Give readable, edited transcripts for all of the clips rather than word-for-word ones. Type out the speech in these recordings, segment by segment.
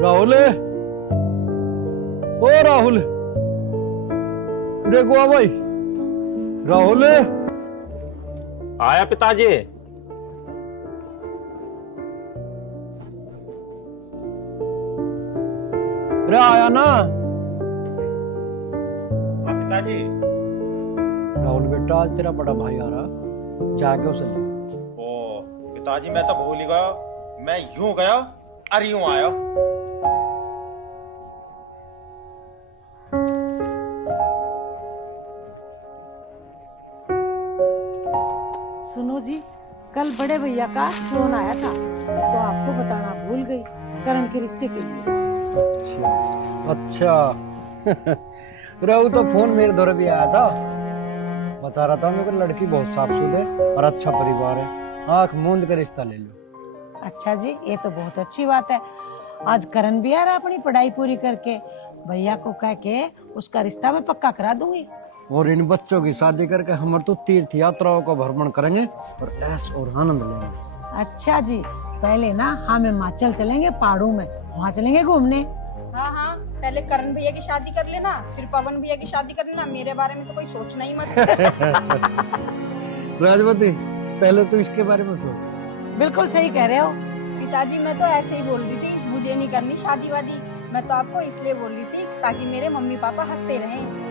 राहुल, ओ राहुल, देखो आ भाई। राहुल आया पिताजी। अरे आया ना। हाँ पिताजी। राहुल बेटा, आज तेरा बड़ा भाई आ रहा, जाके उसे ले। ओ पिताजी, मैं तो भूल ही गया। मैं यूं गया और यूं आया। सुनो जी, कल बड़े भैया का फोन आया था तो आपको बताना भूल गई, करण के रिश्ते के लिए। अच्छा राहुल, तो फोन मेरे दौरे भी आया था, बता रहा था मेरे को लड़की बहुत साफ-सुथरी है और अच्छा परिवार है, आंख मूंद कर रिश्ता ले लो। अच्छा जी, ये तो बहुत अच्छी बात है। आज करण भी आ रहा अपनी पढ़ाई पूरी करके, भैया को कह के उसका रिश्ता मैं पक्का करा दूंगी। और इन बच्चों की शादी करके हम तो तीर्थ यात्राओं का भ्रमण करेंगे और ऐश और आनंद लेंगे। अच्छा जी, पहले ना हम हिमाचल चलेंगे, पहाड़ों में, वहाँ चलेंगे घूमने। हाँ हाँ, पहले करण भैया की शादी कर लेना, फिर पवन भैया की शादी कर लेना। मेरे बारे में तो कोई सोचना ही मत। राजवती, पहले तो इसके बारे में सोच। बिल्कुल सही कह रहे हो पिताजी, मैं तो ऐसे ही बोल रही थी, मुझे नहीं करनी शादी वादी। मैं तो आपको इसलिए बोल रही थी ताकि मेरे मम्मी पापा हंसते रहें।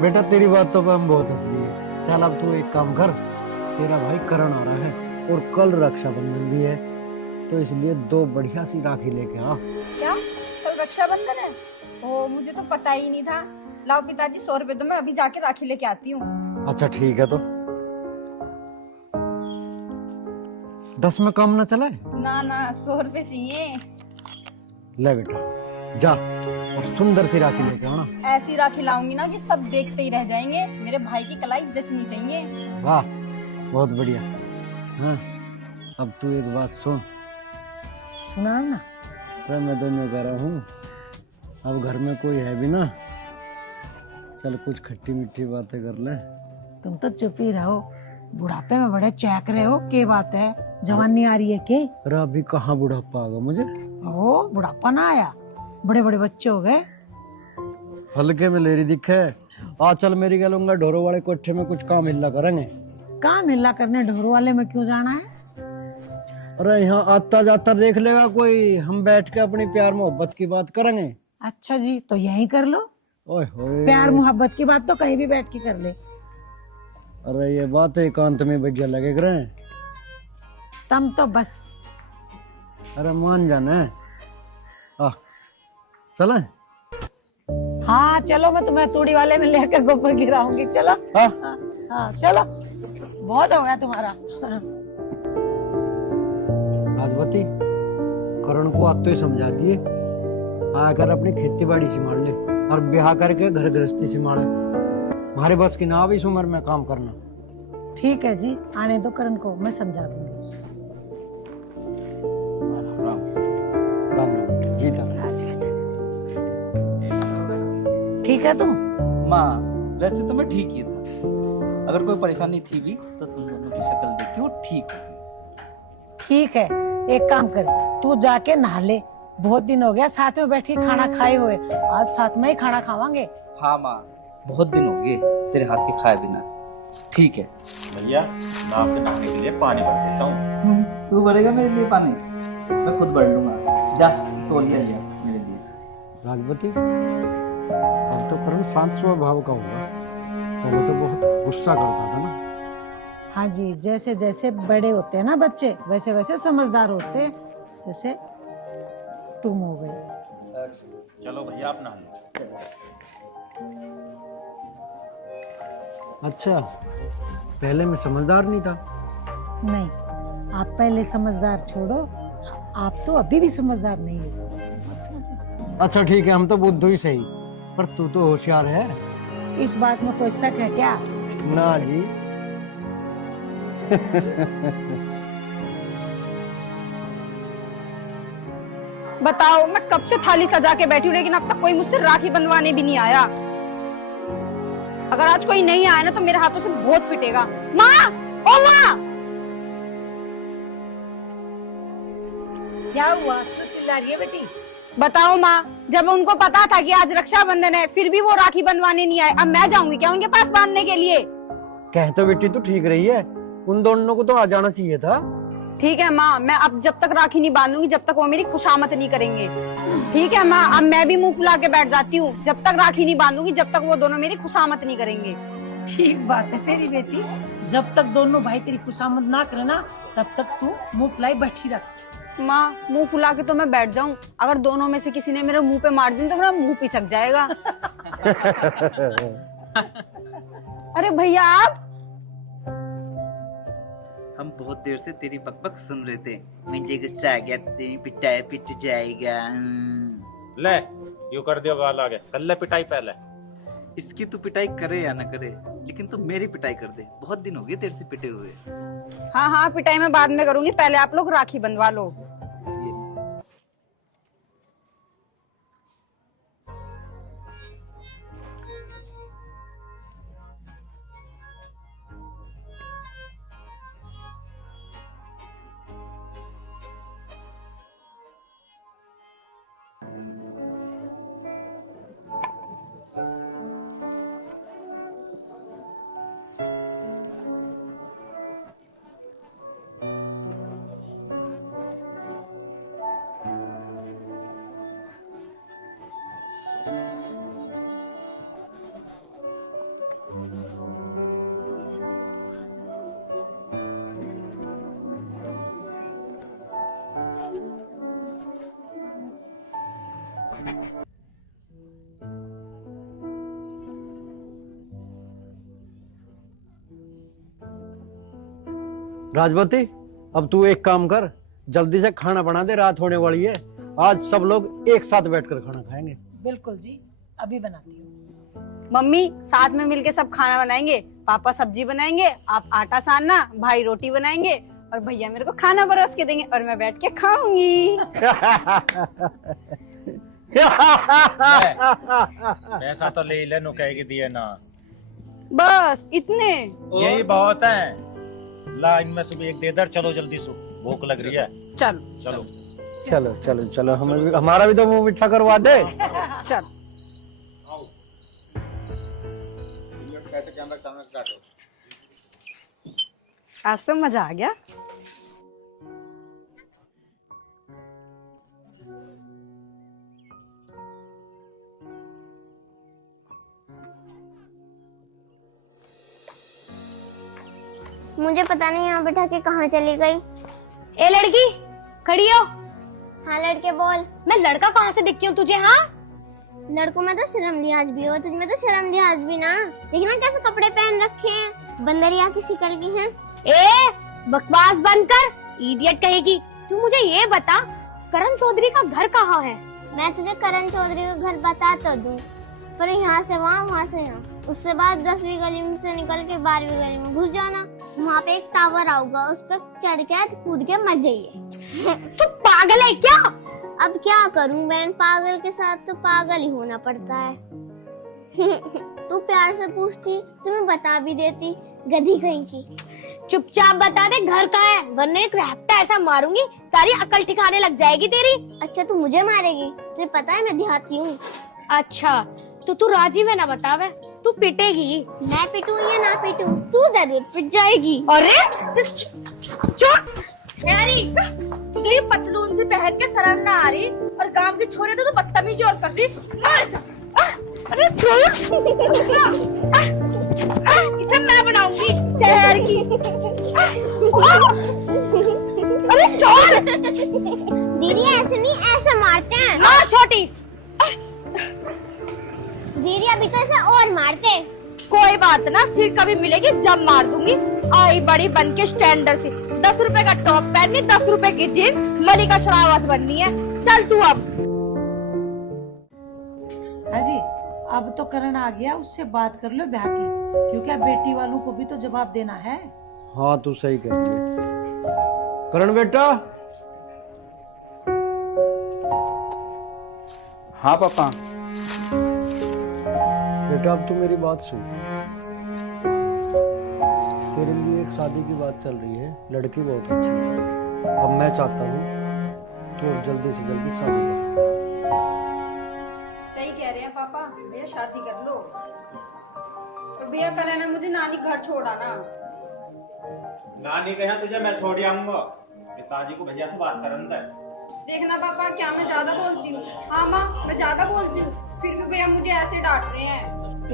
बेटा, तेरी बात तो हम बहुत हंस रही है। चल अब तू एक काम कर, तेरा भाई करण आ रहा है और कल रक्षाबंधन भी है, तो इसलिए 2 बढ़िया सी राखी लेके आ। क्या कल रक्षाबंधन है? ओ, मुझे तो पता ही नहीं था। लाओ पिताजी, 100 रुपए दो, मैं अभी जाके राखी लेके आती हूँ। अच्छा ठीक है, तो 10 में काम ना चला है? ना ना, 100 रुपए चाहिए। ले बेटा, जा और सुंदर सी राखी लेके आना। ऐसी राखी लाऊंगी ना कि सब देखते ही रह जाएंगे। मेरे भाई की कलाई जचनी चाहिए। वाह, बहुत बढ़िया। हाँ, अब तू एक बात सुन। सुना ना। अरे मैं तो नहीं कह रहा हूँ, अब घर में कोई है भी ना, चल कुछ खट्टी मीठी बातें कर ले। तुम तो चुप ही रहो, बुढ़ापे में बड़े चहक रहे हो, के बात है, जवानी आ रही है के? अरे अभी कहाँ बुढ़ापा आ गया मुझे। ओ, बुढ़ापा ना आया, बड़े बड़े बच्चे हो गए। हल्के में लेरी दिखे। आ चल मेरी गलूंगा, ढोरों वाले कोठे में कुछ काम हिल्ला करेंगे। काम हिल्ला करने ढोरों वाले में क्यों जाना है? अरे यहाँ आता जाता देख लेगा कोई, हम बैठ के अपनी प्यार मोहब्बत की बात करेंगे। अच्छा जी, तो यहीं कर लो। ओए होए। प्यार मोहब्बत की बात तो कहीं भी बैठ के कर ले। अरे ये बात एकांत में बढ़िया लगे करे। तुम तो बस। अरे मान जाना है। चले? हाँ चलो, मैं तुम्हें तूड़ी वाले में लेकर गोबर गिराऊंगी। चलो। हाँ हाँ चलो, बहुत हो गया तुम्हारा। राजवती, करण को आज तो ही समझा दिए, आकर अपनी खेती बाड़ी संभाल ले और ब्याह करके घर गृहस्थी संभाले। हमारे बस की ना अब इस उम्र में काम करना। ठीक है जी, आने दो करण को, मैं समझा दूंगी। राम राम जीता। ठीक है तुम? माँ, वैसे तो मैं ठीक ही था। अगर कोई परेशानी थी भी तो तुम दोनों की शक्ल देख के वो ठीक हो गई। ठीक है, एक काम कर, तू जाके नहा ले, बहुत दिन हो गया साथ में बैठ के खाना खाए हुए, आज साथ में ही खाना खावांगे। हाँ माँ, बहुत दिन हो गए तेरे हाथ के खाए बिना। ठीक है भैया, मैं आपके नहाने के लिए पानी भर देता हूँ। तू भरेगा मेरे लिए पानी? मैं खुद भर लूंगा। जा तौलिया लिया मेरे लिए। राजवती, अब तो करण शांत स्वभाव का होगा, पहले तो बहुत गुस्सा करता था ना। हाँ जी, जैसे जैसे बड़े होते हैं ना बच्चे, वैसे वैसे समझदार होते हैं, जैसे तुम हो गए। चलो भैया, आप नहा लो। अच्छा, पहले मैं समझदार नहीं था? नहीं, आप पहले समझदार छोड़ो, आप तो अभी भी समझदार नहीं हो। अच्छा ठीक है, हम तो बुद्धू ही सही, पर तू तो होशियार है। इस बात में कोई शक है क्या? ना जी। बताओ, मैं कब से थाली सजा के बैठी हूँ, लेकिन अब तक कोई मुझसे राखी बंधवाने भी नहीं आया। अगर आज कोई नहीं आया ना तो मेरे हाथों से बहुत पिटेगा। माँ, ओ माँ! क्या हुआ, क्यों चिल्ला रही है बेटी? बताओ माँ, जब उनको पता था कि आज रक्षाबंधन है फिर भी वो राखी बंधवाने नहीं आए, अब मैं जाऊंगी क्या उनके पास बांधने के लिए? कह तो बेटी तू ठीक रही है, उन दोनों को तो आ जाना चाहिए था। ठीक है माँ, मैं अब जब तक राखी नहीं बांधूंगी जब तक वो मेरी खुशामद नहीं करेंगे। ठीक है माँ, अब मैं भी मुंह फुला के बैठ जाती हूँ, जब तक राखी नहीं बांधूंगी जब तक वो दोनों मेरी खुशामद नहीं करेंगे। ठीक बात है तेरी बेटी, जब तक दोनों भाई तेरी खुशामद ना करे ना तब तक तू मुंह फुलाई बैठी रख। माँ, मुंह फुला के तो मैं बैठ जाऊं, अगर दोनों में से किसी ने मेरे मुंह पे मार दी तो मेरा मुंह पिचक जाएगा। अरे भैया आप, हम बहुत देर से तेरी बकबक सुन रहे थे। मुझे गुस्सा आ गया, तेरी पिटाई पिट जाएगा। ले यू कर दियो गाल आगे, कर ले पिटाई पहले। इसकी तू पिटाई करे या ना करे, लेकिन तू मेरी पिटाई कर दे। बहुत दिन हो गए तेरे से पिटे हुए। हाँ हाँ पिटाई मैं बाद में करूंगी, पहले आप लोग राखी बंधवा लो। ये राजवती, अब तू एक काम कर, जल्दी से खाना बना दे, रात होने वाली है। आज सब लोग एक साथ बैठकर खाना खाएंगे। बिल्कुल जी, अभी बनाती हूँ। मम्मी साथ में मिलके सब खाना बनाएंगे, पापा सब्जी बनाएंगे, आप आटा सानना, भाई रोटी बनाएंगे और भैया मेरे को खाना परोस के देंगे और मैं बैठ के खाऊंगी। पैसा तो ले ले, नु कहेगी दिए ना। बस इतने? यही बहुत है। ला इनमें से भी एक दे दर, चलो जल्दी से, भूख लग रही है। चलो चलो चलो चलो चलो, हमें भी, हमारा भी तो मुंह मीठा करवा दे। चल। कैसे कैमरा सामने स्टार्ट हो। आज तो मजा आ गया। मुझे पता नहीं यहाँ बैठा के कहाँ चली गई। ए लड़की खड़ी हो। हाँ लड़के बोल। मैं लड़का कहाँ से दिखती हूँ तुझे? हाँ लड़कों में तो शर्म लिहाज भी हो, तुझ में तो शर्म लिहाज भी ना। देखना कैसे कपड़े पहन रखे हैं, बंदरिया की शिकल की हैं। ए बकवास बंद कर, इडियट कहेगी। तू मुझे ये बता, करण चौधरी का घर कहाँ है? मैं तुझे करण चौधरी का घर बता तो दूं, पर यहाँ से वहाँ से यहाँ, उससे बाद 10वीं गली से निकल के 12वीं गली में घुस जाना। वहाँ पे एक टावर आऊगा, उस पर चढ़ के कूद के मर जाइए। तू पागल है क्या? अब क्या करूं बहन, पागल के साथ तो पागल ही होना पड़ता है। तू प्यार से पूछती तो मैं बता भी देती, गधी कहीं की। चुपचाप बता दे घर कहाँ है, वरना एक रैप्टा ऐसा मारूंगी सारी अकल ठिकाने लग जाएगी तेरी। अच्छा तू मुझे मारेगी? तुझे पता है मैं देहाती हूँ। अच्छा तो तू राजी में ना बतावे, तू पिटेगी। मैं पिटूं या ना पिटूं, तू जरूर पिट जाएगी। अरे चुप यारी, तुझे ये पतलून से पहन के शर्म ना आ रही? और गांव की छोरे तो बदतमीजी और कर रही। अरे छोड़, इसे मैं बनाऊंगी शहर की। अरे छोड़। दीदी ऐसे नहीं, ऐसे मारते हैं। हाँ छोटी, दीदी अभी तो ऐसे और मारते। कोई बात ना, फिर कभी मिलेगी जब मार दूंगी। आई बड़ी बन के स्टैंडर्ड से 10 रुपए का टॉप पहननी, 10 रुपए की जींस, मलिका शेरावत बननी है। चल तू अब। हाँ जी, अब तो करण आ गया, उससे बात कर लो ब्याह की, क्योंकि अब बेटी वालों को भी तो जवाब देना है। हाँ तू सही कह रही है। करण बेटा। हाँ पापा। बेटा अब तू मेरी बात सुन, तेरे लिए एक शादी की बात चल रही है, लड़की बहुत अच्छी है। अब मैं चाहता हूँ तू अब जल्दी से जल्दी शादी कर। सही कह रहे हैं पापा, भैया शादी कर लो। और भैया कल है ना मुझे नानी घर छोड़ आना। नानी के यहाँ तुझे मैं छोड़ आऊंगा। पिताजी को भैया से बात कर अंदर। देखना पापा, क्या मैं ज्यादा बोलती हूँ? हाँ माँ, मैं ज्यादा बोलती हूँ, फिर भी भैया मुझे ऐसे डांट रहे हैं।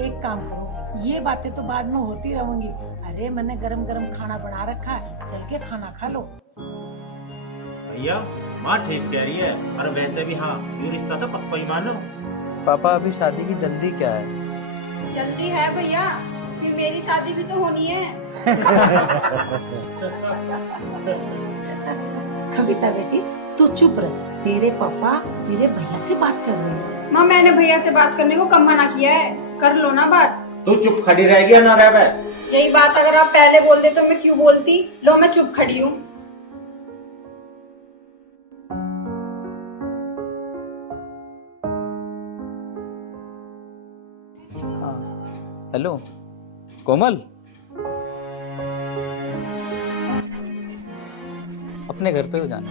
एक काम करो, ये बातें तो बाद में होती रहूंगी। अरे मैंने गरम गरम खाना बना रखा है, चल के खाना खा लो। भैया माँ ठीक कह रही है, और वैसे भी हाँ, ये रिश्ता तो पक्का ही मानो। पापा अभी शादी की जल्दी क्या है? जल्दी है भैया, फिर मेरी शादी भी तो होनी है। कविता बेटी तू चुप रह, तेरे पापा तेरे भैया से बात कर रहे हैं। माँ मैंने भैया से बात करने को कम मना किया है, कर लो ना बात। तू चुप खड़ी रहेगी या ना रह? यही बात अगर आप पहले बोलते तो मैं क्यों बोलती? लो मैं चुप खड़ी हूँ। हेलो कोमल, अपने घर पे हो जाना।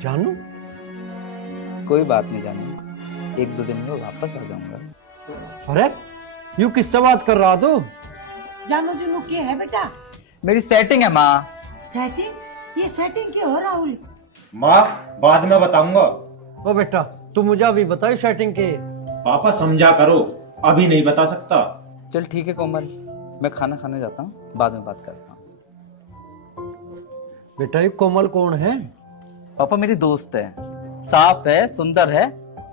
जानू कोई बात नहीं जाने, एक दो दिन में वापस आ जाऊंगा। अरे यू किससे बात कर रहा तू? जानो जुनू क्या है बेटा? मेरी सेटिंग है माँ। सेटिंग? ये सेटिंग क्यों हो राहुल? माँ बाद में बताऊंगा। ओ बेटा तू मुझे अभी बताई सेटिंग के। पापा समझा करो, अभी नहीं बता सकता। चल ठीक है कोमल, मैं खाना खाने जाता हूँ, बाद में बात करता हूँ। बेटा ये कोमल कौन है? पापा मेरी दोस्त है, साफ है, सुंदर है,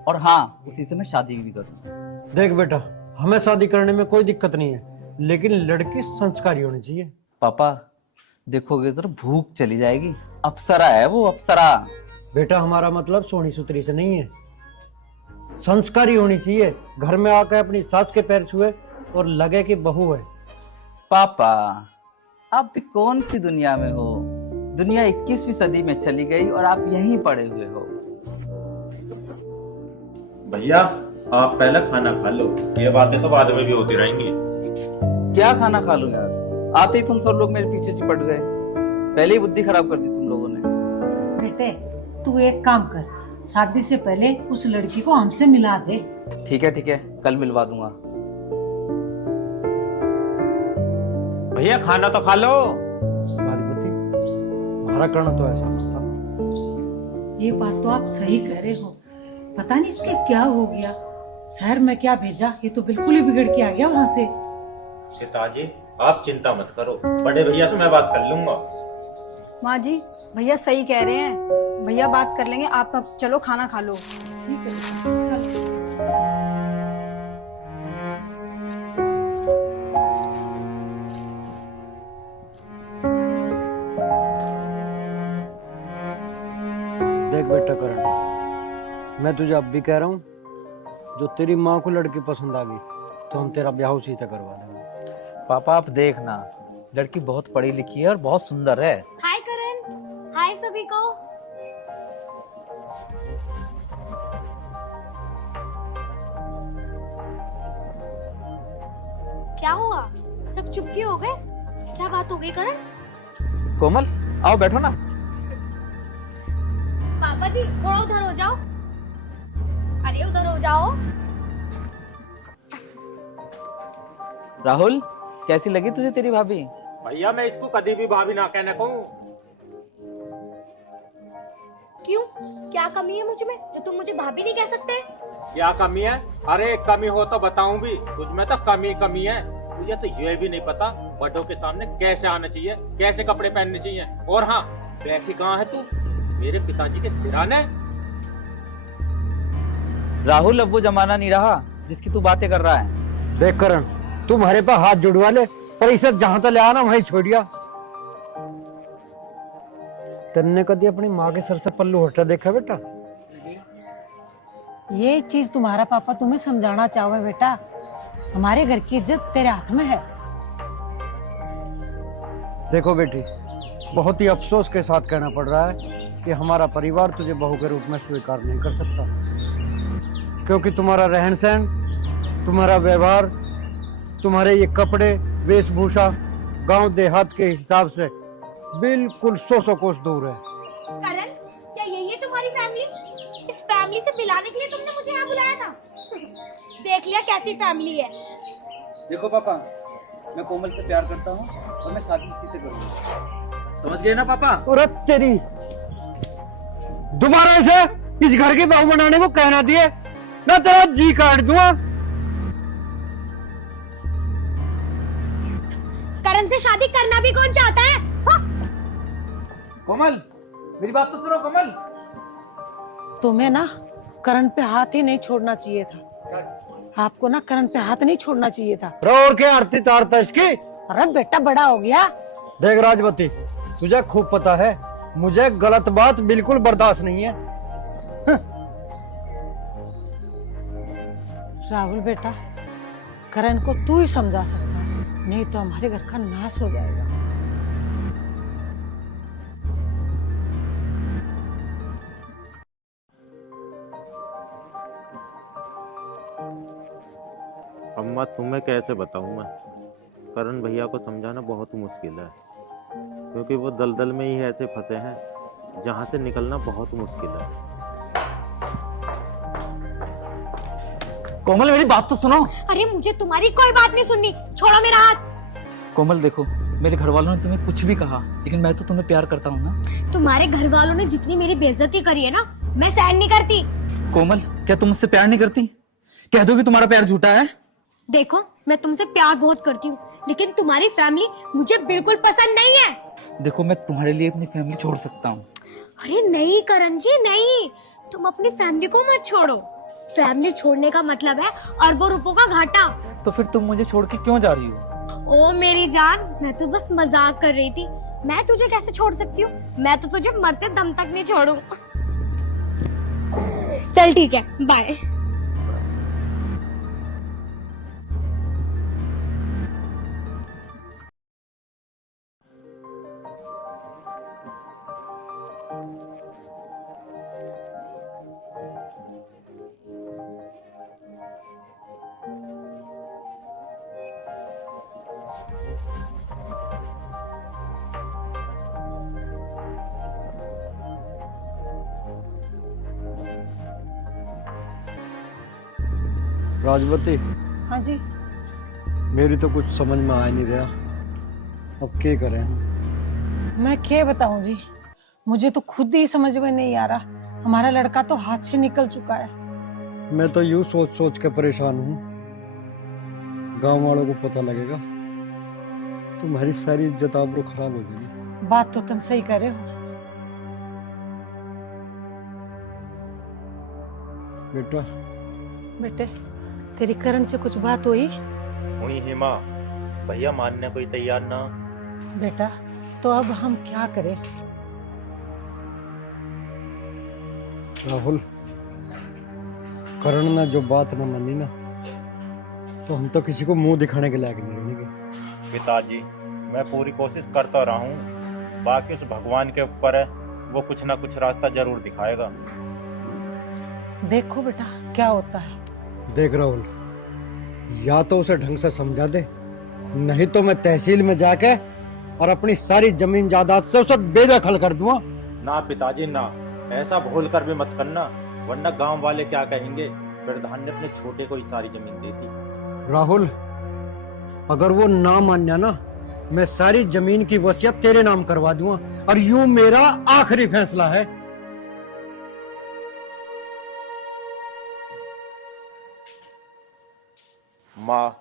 और हाँ उसी से मैं शादी भी करूँ। देख बेटा, हमें शादी करने में कोई दिक्कत नहीं है, लेकिन लड़की संस्कारी होनी चाहिए। पापा देखोगे तो भूख चली जाएगी, अप्सरा है वो, अप्सरा। बेटा हमारा मतलब सोनी सुतरी से नहीं है, संस्कारी होनी चाहिए। घर में आकर अपनी सास के पैर छुए और लगे कि बहू है। पापा आप भी कौन सी दुनिया में हो? दुनिया 21वीं सदी में चली गई और आप यहीं पड़े हुए हो। भैया आप पहले खाना खा लो, ये बातें तो बाद में भी होती रहेंगी। क्या खाना खा लूं यार, आते ही तुम सब लोग मेरे पीछे चिपट गए। पहले ही बुद्धि खराब कर दी तुम लोगों ने। बेटे तू एक काम कर, शादी से पहले उस लड़की को हमसे मिला दे। ठीक है, कल मिलवा दूंगा। भैया खाना तो खा लो। माधुमती, हमारा करना तो ऐसा मत था। ये बात तो आप सही कह रहे हो, पता नहीं इसके क्या हो गया। शहर में क्या भेजा, ये तो बिल्कुल ही बिगड़ के आ गया वहाँ से। पिताजी आप चिंता मत करो, बड़े भैया से मैं बात कर लूंगा। माँ जी भैया सही कह रहे हैं, भैया बात कर लेंगे। आप अब चलो खाना खा लो। ठीक है चल। देख बेटा करण, मैं तुझे अब भी कह रहा हूँ, जो तेरी माँ को लड़की पसंद आ गई तो हम तेरा ब्याह उसी से करवा देंगे। पापा आप देखना, लड़की बहुत पढ़ी लिखी है और बहुत सुंदर है। हाय करण, हाय सभी को। क्या हुआ, सब चुप क्यों हो गए? क्या बात हो गई करण? कोमल आओ बैठो ना। पापा जी थोड़ा उधर हो जाओ। अरे उधर हो जाओ। राहुल कैसी लगी तुझे तेरी भाभी? भैया मैं इसको कभी भी भाभी ना कहने को। क्यों, क्या कमी है मुझ में जो तुम मुझे भाभी नहीं कह सकते? क्या कमी है? अरे कमी हो तो बताऊं भी, तुझ में तो कमी है। मुझे तो ये भी नहीं पता बड़ों के सामने कैसे आना चाहिए, कैसे कपड़े पहनने चाहिए। और हाँ, बैठी कहाँ है तू? मेरे पिताजी के सिराने। राहुल अब वो जमाना नहीं रहा जिसकी तू बातें कर रहा है। देख करण, तुम्हारे पास हाथ जुड़वा ले, पर इसे जहां तक ले आना वहीं छोड़िया। तेने कभी अपनी माँ के सर से पल्लू हटा देखा बेटा? ये चीज तुम्हारा पापा तुम्हें समझाना चाहे बेटा, हमारे घर की इज्जत तेरे हाथ में है। देखो बेटी, बहुत ही अफसोस के साथ कहना पड़ रहा है कि हमारा परिवार तुझे बहू के रूप में स्वीकार नहीं कर सकता, क्योंकि तुम्हारा रहन सहन, तुम्हारा व्यवहार, तुम्हारे ये कपड़े वेशभूषा गांव देहात के हिसाब से बिल्कुल 100 कोस दूर है। करण, क्या यही है तुम्हारी फैमिली? इस फैमिली से मिलाने के लिए तुमने मुझे यहाँ बुलाया था? देख लिया कैसी फैमिली है। देखो पापा, मैं कोमल से प्यार करता हूँ और मैं शादी इसी से करूंगा। समझ गए ना पापा? और तेरी दोबारा इसे इस घर की बहू बनाने को कहना दिए, मैं तेरा जी काट दूंगा। करण से शादी करना भी कौन चाहता है? हाँ? कोमल, मेरी बात तो सुनो कोमल। तुम्हें ना करण पे हाथ ही नहीं छोड़ना चाहिए था। आपको ना करण पे हाथ नहीं छोड़ना चाहिए था। और क्या आरती तारता इसकी। अरे बेटा बड़ा हो गया। देख राजवती, तुझे खूब पता है मुझे गलत बात बिल्कुल बर्दाश्त नहीं है। राहुल बेटा, करण को तू ही समझा सकता है, नहीं तो हमारे घर का नाश हो जाएगा। अम्मा तुम्हें कैसे बताऊं मैं, करण भैया को समझाना बहुत मुश्किल है, क्योंकि वो दलदल में ही ऐसे फंसे हैं जहां से निकलना बहुत मुश्किल है। कोमल मेरी बात तो सुनो। अरे मुझे तुम्हारी कोई बात नहीं सुननी, छोड़ो मेरा हाथ। कोमल देखो, मेरे घर वालों ने तुम्हें कुछ भी कहा, लेकिन मैं तो तुम्हें प्यार करता हूँ ना। तुम्हारे घर वालों ने जितनी मेरी बेइज्जती करी है ना, मैं सहन नहीं करती। कोमल, क्या तुम मुझसे प्यार नहीं करती? कह दो कि तुम्हारा प्यार झूठा है। देखो, मैं तुमसे प्यार बहुत करती हूँ, लेकिन तुम्हारी फैमिली मुझे बिल्कुल पसंद नहीं है। देखो, मैं तुम्हारे लिए अपनी फैमिली छोड़ सकता हूँ। अरे नहीं करण जी नहीं, तुम अपनी फैमिली को मत छोड़ो। फैमिली छोड़ने का मतलब है अरबों रुपयों का घाटा। तो फिर तुम मुझे छोड़ के क्यों जा रही हो? ओ मेरी जान, मैं तो बस मजाक कर रही थी। मैं तुझे कैसे छोड़ सकती हूँ? मैं तो तुझे मरते दम तक नहीं छोड़ू। चल ठीक है, बाय। राजवती, हाँ जी। मेरी तो कुछ समझ में आ नहीं रहा, अब क्या करें हम? मैं क्या बताऊं जी, मुझे तो खुद ही समझ में नहीं आ रहा। हमारा लड़का तो हाथ से निकल चुका है। मैं तो यूं सोच सोच के परेशान हूँ, गांव वालों को पता लगेगा तुम्हारी सारी इज्जत आबरू खराब हो जाएगी। बात तो तुम सही कर रहे हो। बेटा, बेटे, तेरी करण से कुछ बात हुई? हुई ही माँ, भैया मानने कोई तैयार ना। बेटा, तो अब हम क्या करें? राहुल, करण ने जो बात न मानी ना, तो हम तो किसी को मुंह दिखाने के लायक नहीं रहेंगे। पिताजी, मैं पूरी कोशिश करता रहा हूँ, बाकी उस भगवान के ऊपर है, वो कुछ ना कुछ रास्ता जरूर दिखाएगा। देखो बेटा क्या होता है। देख राहुल, या तो उसे ढंग से समझा दे, नहीं तो मैं तहसील में जाके और अपनी सारी जमीन जायदाद से उसे बेदखल कर दूंगा। ना पिताजी ना, ऐसा भूल कर भी मत करना, वरना गांव वाले क्या कहेंगे, प्रधान ने अपने छोटे को ही सारी जमीन दी थी। राहुल, अगर वो ना मान्या ना, मैं सारी जमीन की वसीयत तेरे नाम करवा दूंगा, और यूं मेरा आखिरी फैसला है। माँ,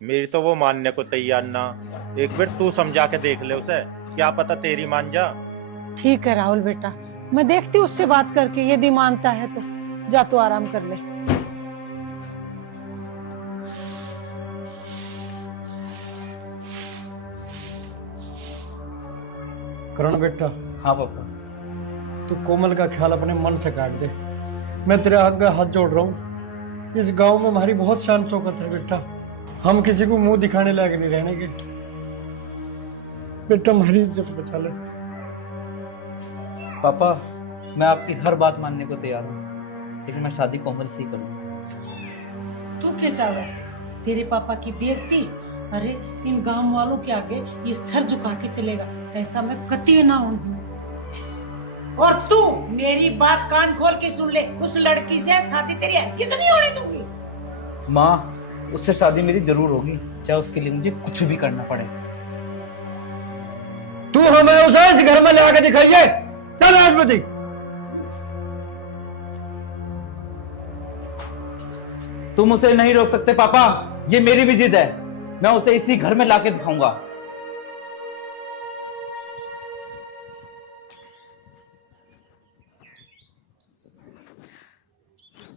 मेरी तो वो मानने को तैयार ना, एक बार तू समझा के देख ले उसे, क्या पता तेरी मान जा। ठीक है राहुल बेटा, मैं देखती हूँ उससे बात करके, यदि मानता है तो जा तो आराम कर ले। करण बेटा, हाँ पापा। तू कोमल का ख्याल अपने मन से काट दे। मैं तेरे आगे हाथ जोड़ रहा हूँ। इस गांव में हमारी बहुत शान शौकत है बेटा, हम किसी को मुंह दिखाने लायक नहीं रहने के। बेटा हमारी इज्जत बचा ले। पापा, मैं आपकी हर बात मानने को तैयार हूँ, लेकिन मैं शादी कोमल से ही करूँगा। तू क्या चाह रहा है? तेरे पापा की बेइज्जती? अरे इन गांव वालों के आगे ये सर झुका के चलेगा, ऐसा मैं कतई ना होने दूं। और तू मेरी बात कान खोल के सुन ले, उस लड़की से शादी तेरी हरगिज नहीं होने दूंगी। माँ, उससे शादी मेरी जरूर होगी, चाहे उसके लिए मुझे कुछ भी करना पड़े। तू हमें उसे इस घर में ले आके दिखाइए। चल राजमती। तुम उसे नहीं रोक सकते पापा, ये मेरी भी जिद है। मैं उसे इसी घर में लाके दिखाऊंगा।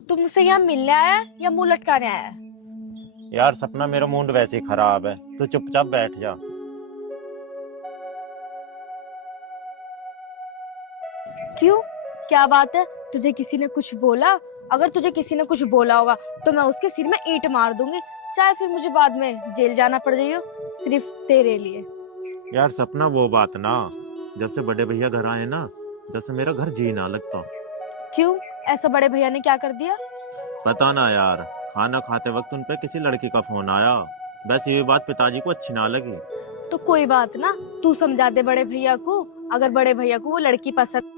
तुम मुझसे यहाँ मिलने आया है या मुंह लटकाने आया है? यार सपना, मेरा मूड वैसे ही खराब है, तू चुपचाप बैठ जा। क्यों, क्या बात है? तुझे किसी ने कुछ बोला? अगर तुझे किसी ने कुछ बोला होगा तो मैं उसके सिर में ईंट मार दूंगी, चाहे फिर मुझे बाद में जेल जाना पड़ जाइयो, सिर्फ तेरे लिए। यार सपना, वो बात ना, जब से बड़े भैया घर आए ना, जब से मेरा घर जी ना लगता। क्यों, ऐसा बड़े भैया ने क्या कर दिया? पता ना यार, खाना खाते वक्त उन पे किसी लड़की का फोन आया। बस ये बात पिताजी को अच्छी ना लगी। तो कोई बात ना, तू समझा दे बड़े भैया को, अगर बड़े भैया को वो लड़की पसंद।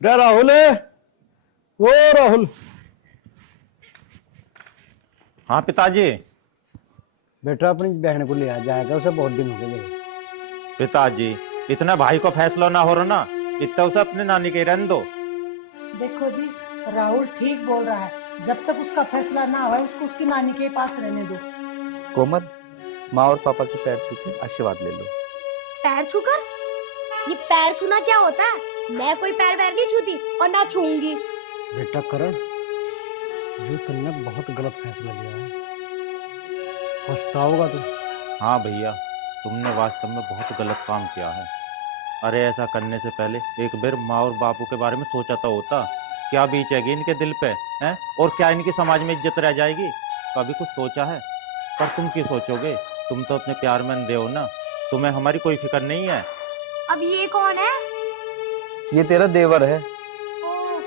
रे राहुल, वो राहुल। हाँ पिताजी। बेटा अपनी बहन को ले आ जाएगा, उसे बहुत दिन हो गए। पिताजी, इतना भाई को फैसला ना हो रहा ना, इतना उसे अपने नानी के रहने दो। देखो जी, राहुल ठीक बोल रहा है, जब तक उसका फैसला ना हो उसको उसकी नानी के पास रहने दो। कोमल, माँ और पापा के पैर छू के आशीर्वाद ले लो। पैर छूकर? ये पैर छूना क्या होता है? मैं कोई पैर वैर नहीं छूती और ना छूंगी। बेटा करण, जो तुमने बहुत गलत फैसला लिया है, पछताओगा तू। हाँ भैया, तुमने वास्तव में बहुत गलत काम किया है। अरे ऐसा करने से पहले एक बार माँ और बापू के बारे में सोचा तो होता। क्या बीतेगी इनके दिल पे, हैं? और क्या इनकी समाज में इज्जत रह जाएगी? कभी कुछ सोचा है? पर तुम क्यों सोचोगे? तुम तो अपने प्यार में अंधे हो ना, तुम्हें हमारी कोई फिक्र नहीं है। अब ये कौन है? ये तेरा देवर है। ओह,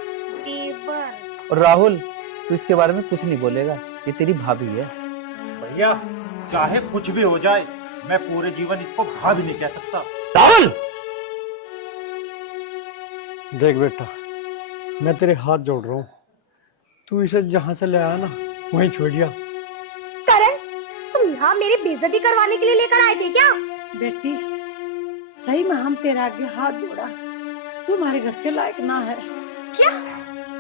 देवर। और राहुल, तू इसके बारे में कुछ नहीं बोलेगा, ये तेरी भाभी है। भैया, चाहे कुछ भी हो जाए, मैं पूरे जीवन इसको भाभी नहीं कह सकता। राहुल, देख बेटा, मैं तेरे हाथ जोड़ रहा हूँ, तू इसे जहां से ले आया ना वहीं छोड़ दिया। करण, तुम यहाँ मेरी बेइज्जती करवाने के लिए लेकर आए थे क्या? बेटी, सही में हम तेरे आगे हाथ जोड़ा, तू हमारे घर के लायक ना है। क्या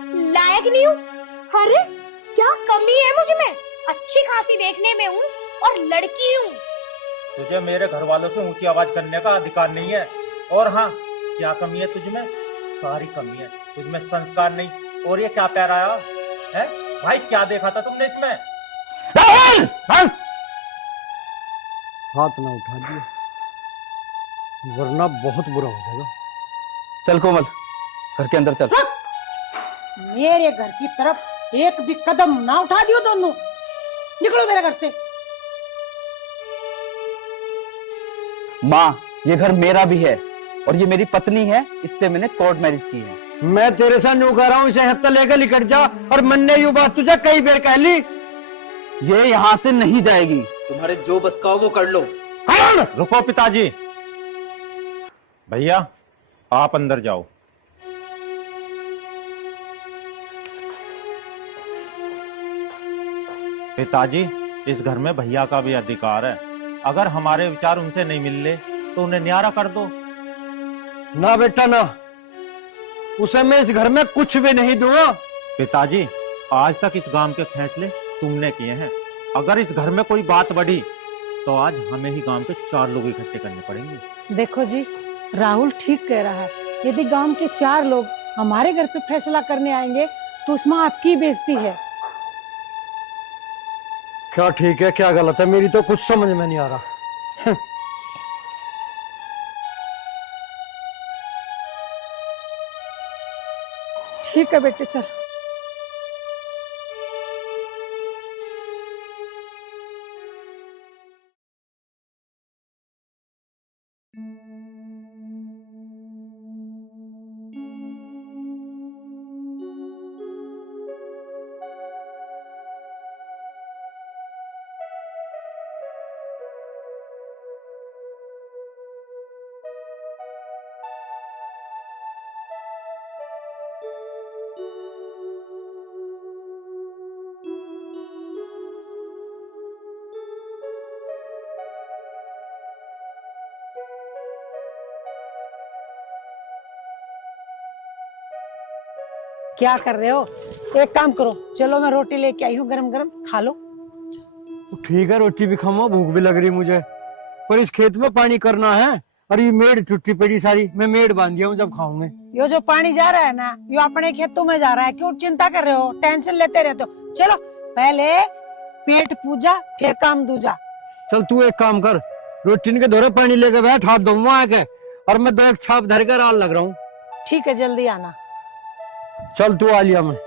लायक नहीं हूँ? अरे क्या कमी है मुझ में? अच्छी खासी देखने में हूँ और लड़की हूँ। तुझे मेरे घर वालों से ऊंची आवाज करने का अधिकार नहीं है। और हाँ, क्या कमी है तुझमें? सारी कमी है तुझमें, संस्कार नहीं। और ये क्या पैर आया है भाई? क्या देखा था तुमने इसमें? राहुल, बस! हाथ ना उठा दिया, वरना बहुत बुरा हो जाएगा। चल कोमल, घर के अंदर चल। मेरे घर की तरफ एक भी कदम ना उठा दियो दोनों, निकलो मेरे घर से। माँ, ये घर मेरा भी है और ये मेरी पत्नी है, इससे मैंने कोर्ट मैरिज की है। मैं तेरे साथ न्यू कह रहा हूँ, इसे हत्या लेकर निकट जा। और मैंने ये बात तुझे कई बार कह ली। ये यहाँ से नहीं जाएगी। तुम्हारे जो बस का वो कर लो। कौन? रुको पिताजी। भैया, आप अंदर जाओ। पिताजी, इस घर में भैया का भी अधिकार है। अगर हमारे विचार उनसे नहीं मिल ले तो उन्हें न्यारा कर दो। ना बेटा ना, उसे मैं इस घर में कुछ भी नहीं दूंगा। पिताजी, आज तक इस गांव के फैसले तुमने किए हैं। अगर इस घर में कोई बात बढ़ी तो आज हमें ही गांव के 4 लोग इकट्ठे करने पड़ेंगे। देखो जी, राहुल ठीक कह रहा है, यदि गांव के 4 लोग हमारे घर पे फैसला करने आएंगे तो उसमें आपकी बेइज्जती है। क्या ठीक है क्या गलत है, मेरी तो कुछ समझ में नहीं आ रहा। ठीक है बेटे, चल। क्या कर रहे हो? एक काम करो, चलो मैं रोटी लेके आई हूँ गरम गरम, खा लो। ठीक है, रोटी भी खाऊंगा, भूख भी लग रही मुझे, पर इस खेत में पानी करना है और ये मेड़ टूटी पड़ी सारी, मैं मेड़ बांध दिया हूँ, जब खाऊंगे। यो जो पानी जा रहा है ना, यो अपने खेतों में जा रहा है, क्यों चिंता कर रहे हो, टेंशन लेते रहते हो। चलो पहले पेट पूजा फिर काम दूजा। चल तू एक काम कर, रोटी के धोरे पानी लेके बैठ, हाथ धोऊंगा आके, और मैं बैग छाप धर कर आल लग रहा हूँ। ठीक है, जल्दी आना। चल तू आ लिया मैं।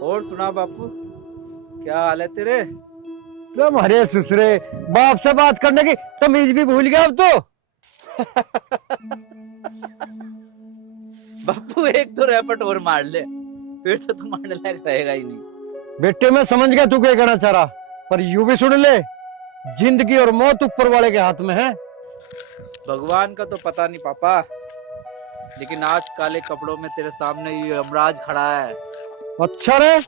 और सुना बापू, क्या हाल है तेरे? हरे ससुरे, बाप से बात करने की तमीज भी भूल गया अब तो। बापू एक तो रैपट और मार ले, फिर तो तू मारने लायक रहेगा ही नहीं। बेटे मैं समझ गया तू क्या कहना चाह रहा, पर यूं भी सुन ले, जिंदगी और मौत ऊपर वाले के हाथ में है। भगवान का तो पता नहीं पापा, लेकिन आज काले कपड़ों में तेरे सामने ये यमराज खड़ा है। अच्छा रे,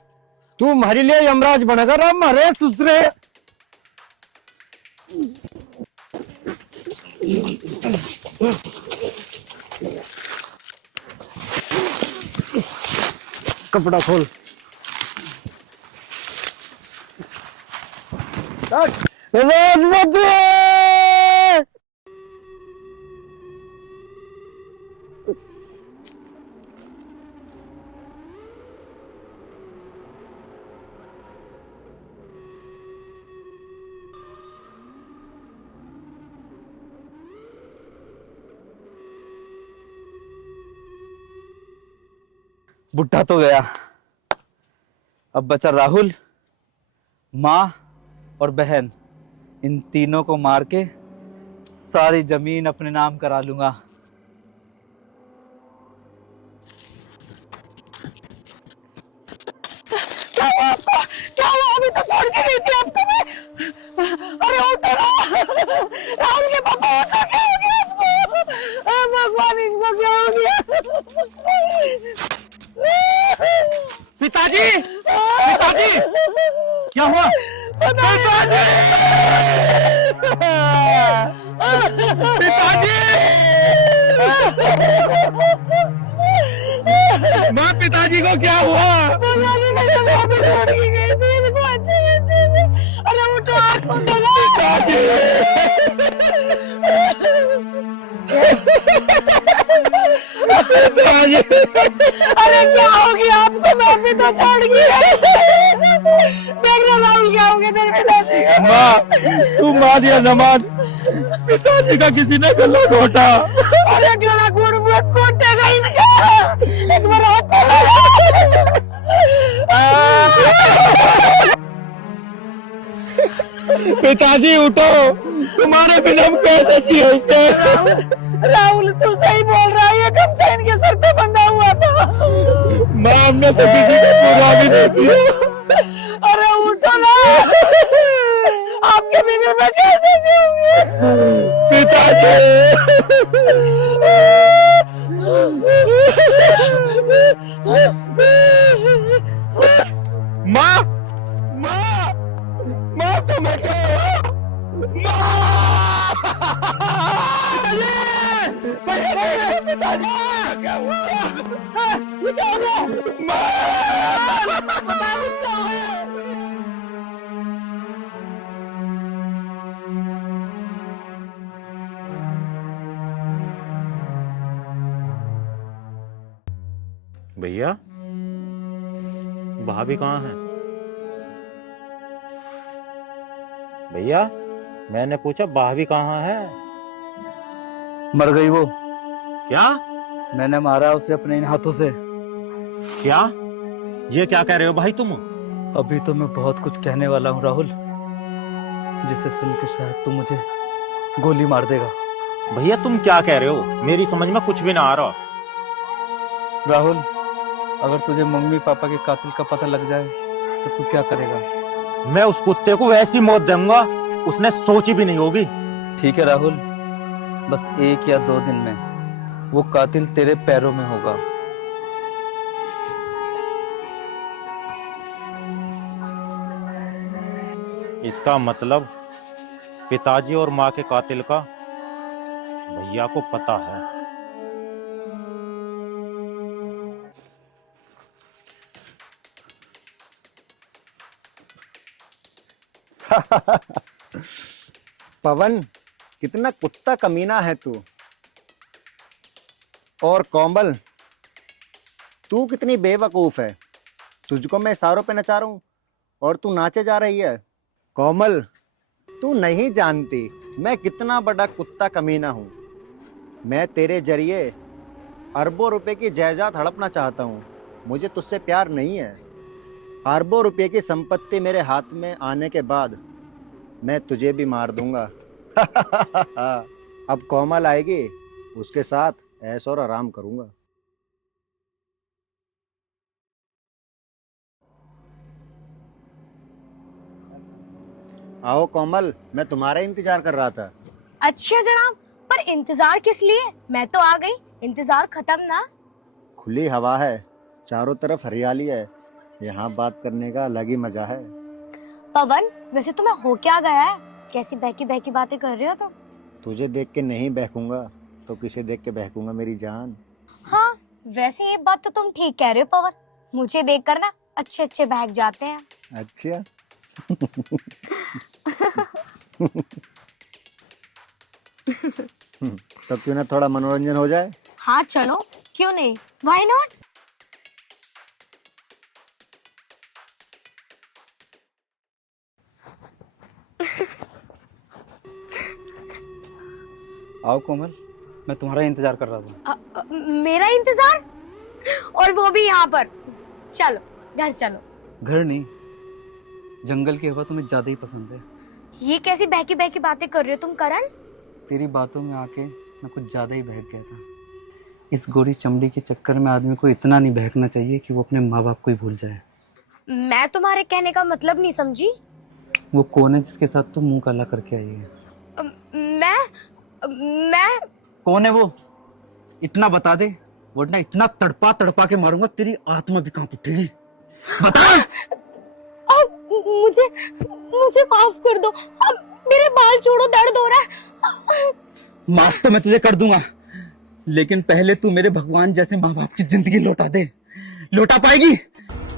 तू हमारे लिए यमराज बनेगा राम, हरे ससुरे। कपड़ा खोल। बुढ़ा तो गया, अब बचा राहुल, माँ और बहन। इन तीनों को मार के सारी जमीन अपने नाम करा लूंगा। क्या हुआ आपको? क्या हुआ? अभी तो छोड़ के गई थी आपको मैं। अरे उठो ना, राहुल के पापा उठो, क्या हो गया आपको? भगवान, इनको क्या हो गया? पिताजी, पिताजी, क्या हुआ? पिताजी, पिताजी, माँ, पिताजी को क्या हुआ? अरे उठो, हाथ उठो ना। अरे क्या हो गया आपको? मैं भी तो छोड़ गई। देख रहा राहुल, क्या हो गया तेरे पिताजी को? माँ, तू मान या न मान, पिताजी का किसी ने गला घोटा। अरे गला कोटेगा इनका, एक बार आपको पिताजी उठो, तुम्हारे बिना हम कैसे जिए? राहुल तू सही बोल रहा है, ये गमछा इनके सर पे बंधा हुआ था। माँ, हमने तो किसी को पूरा भी नहीं किया। अरे उठो ना, आपके बिगड़ में कैसे जीऊंगी? माँ, माँ, माँ, तुम्हें क्या हुआ? माँ, पिताजी, क्या हुआ? भैया, भाभी कहाँ है? भैया, मैंने पूछा भाभी कहाँ है? मर गई वो। क्या? मैंने मारा उसे अपने इन हाथों से। क्या? ये क्या कह रहे हो भाई तुम? अभी तो मैं बहुत कुछ कहने वाला हूँ राहुल, जिसे सुन के शायद तू मुझे गोली मार देगा। भैया तुम क्या कह रहे हो? मेरी समझ में कुछ भी ना आ रहा। राहुल, अगर तुझे मम्मी पापा के कातिल का पता लग जाए तो तू क्या करेगा? मैं उस कुत्ते को वैसी मौत दूंगा, उसने सोची भी नहीं होगी। ठीक है राहुल, बस 1 या 2 दिन में वो कातिल तेरे पैरों में होगा। इसका मतलब पिताजी और माँ के कातिल का भैया को पता है। पवन, कितना कुत्ता कमीना है तू। और कोमल, तू कितनी बेवकूफ है। तुझको मैं इशारों पे नचा रहा हूं और तू नाचे जा रही है। कोमल, तू नहीं जानती मैं कितना बड़ा कुत्ता कमीना हूं। मैं तेरे जरिए अरबों रुपए की जायदाद हड़पना चाहता हूं। मुझे तुझसे प्यार नहीं है। अरबों रुपए की संपत्ति मेरे हाथ में आने के बाद मैं तुझे भी मार दूंगा। अब कोमल आएगी, उसके साथ ऐश और आराम करूंगा। आओ कोमल, मैं तुम्हारा इंतजार कर रहा था। अच्छा जनाब, पर इंतजार किस लिए? मैं तो आ गई, इंतजार खत्म ना। खुली हवा है, चारों तरफ हरियाली है, यहाँ बात करने का अलग ही मजा है। पवन, वैसे तुम्हें हो क्या गया है? कैसी बहकी बहकी बातें कर रहे हो तुम? तुझे देख के नहीं बहकूंगा तो किसे देख के बहकूंगा मेरी जान। हाँ, वैसे ये बात तो तुम ठीक कह रहे हो पवन। मुझे देखकर ना अच्छे अच्छे बहक जाते हैं। अच्छा। तो क्यों ना थोड़ा मनोरंजन हो जाए। हाँ चलो, क्यों नहीं, व्हाई नॉट। आओ कोमल, मैं तुम्हारा इंतजार कर रहा था। मेरा इंतजार? और वो भी यहाँ पर? चलो घर चलो। घर नहीं, जंगल की हवा तुम्हें ज्यादा ही पसंद है। ये कैसी बहकी बहकी बातें कर रहे हो तुम करण? तेरी बातों में आके मैं कुछ ज्यादा ही बहक गया था। इस गोरी चमड़ी के चक्कर में आदमी को इतना नहीं बहकना चाहिए कि वो अपने माँ बाप को ही भूल जाए। मैं तुम्हारे कहने का मतलब नहीं समझी। वो कौन है जिसके साथ तुम मुंह काला करके आई है? मैं कौन है वो? इतना बता दे, वरना इतना तड़पा तड़पा के मारूंगा तेरी आत्मा भी कांप उठेगी। बता। मुझे माफ कर दो। अब मेरे बाल छोड़ो, दर्द हो रहा है। माफ तो मैं तुझे कर दूंगा, लेकिन पहले तू मेरे भगवान जैसे माँ बाप की जिंदगी लौटा दे। लौटा पाएगी?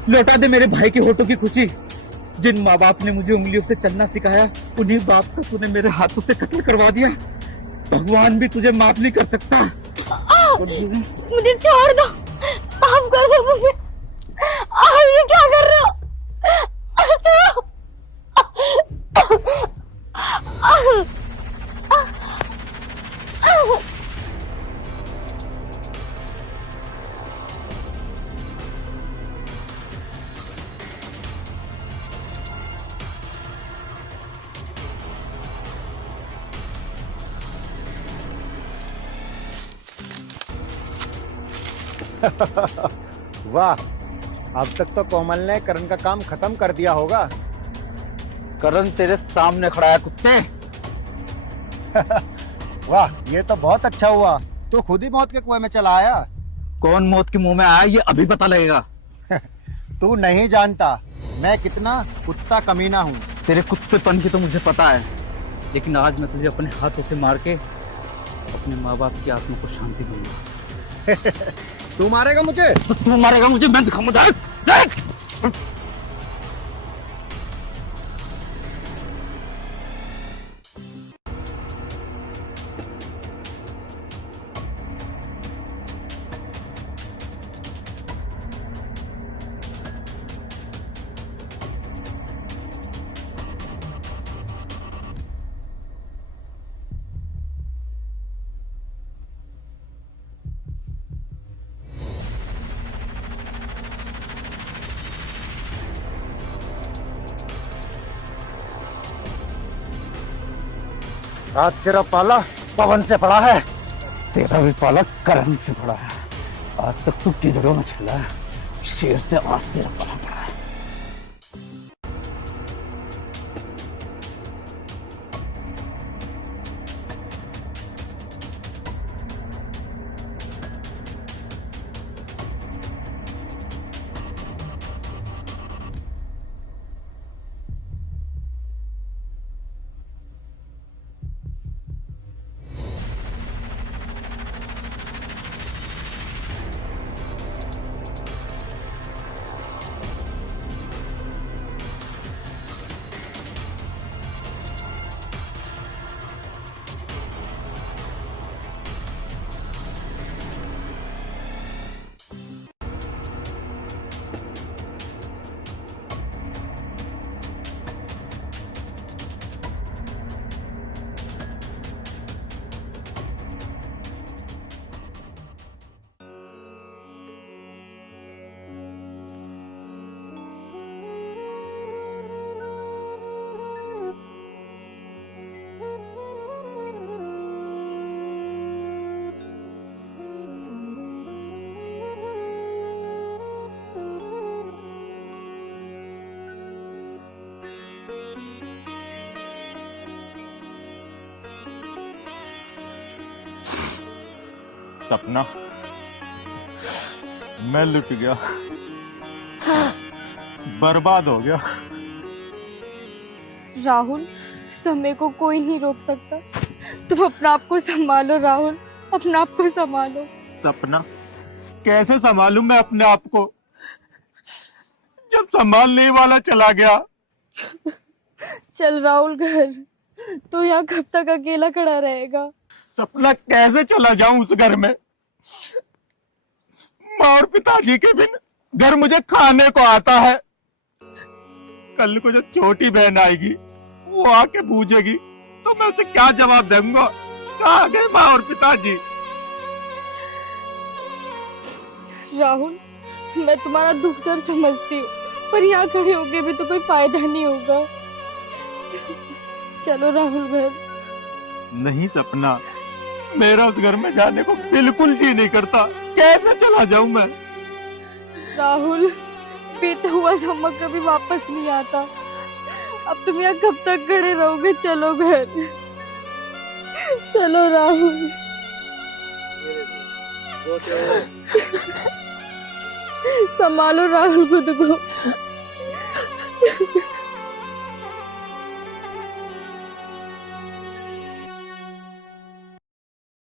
लौटा दे मेरे भाई के होठों की खुशी। जिन माँ बाप ने मुझे उंगलियों से चलना सिखाया, उन्हीं बाप को तूने मेरे हाथों से कत्ल करवा दिया। भगवान भी तुझे माफ नहीं कर सकता। मुझे छोड़ दो, माफ कर दो मुझे। ये क्या कर रहे हो? छोड़ो। वाह, अब तक तो कोमल ने करण का काम खत्म कर दिया होगा। करण तेरे सामने खड़ा है कुत्ते। वाह, ये तो बहुत अच्छा हुआ। तू खुद ही मौत के कुएं में चला आया। कौन मौत के मुंह में आया ये अभी पता लगेगा। तू नहीं जानता मैं कितना कुत्ता कमीना हूँ। तेरे कुत्तेपन की तो मुझे पता है, लेकिन आज मैं तुझे अपने हाथों से मार के अपने माँ बाप की आत्मा को शांति दूंगा। तू मारेगा मुझे? तो तू मारेगा मुझे, मैं दिखाऊंगा। देख। आज तेरा पाला पवन से पड़ा है। तेरा भी पाला करण से पड़ा है। आज तक तू किधरों में चला है, शेर से आज तेरा पाला पड़ा है। सपना, मैं लुट गया, बर्बाद हो गया। राहुल, समय को कोई नहीं रोक सकता। तुम अपना आप को संभालो राहुल, अपना आप को संभालो। सपना, कैसे संभालूं मैं अपने आप को जब संभालने वाला चला गया। चल राहुल घर, तू यहाँ कब तक अकेला खड़ा रहेगा? सपना, कैसे चला जाऊं उस घर में? माँ और पिताजी के बिन घर मुझे खाने को आता है। कल को जो छोटी बहन आएगी वो आके पूछेगी तो मैं उसे क्या जवाब दूंगा? कहाँ गए माँ और पिताजी? राहुल, मैं तुम्हारा दुख दर्द समझती हूँ, पर यहाँ खड़े होके भी तो कोई फायदा नहीं होगा। चलो राहुल घर। नहीं सपना, मेरा उस घर में जाने को बिल्कुल जी नहीं करता। कैसे चला जाऊं मैं? राहुल, बीता हुआ समय कभी वापस नहीं आता। अब तुम यहाँ कब तक खड़े रहोगे? चलो घर, चलो राहुल। संभालो राहुल खुद को।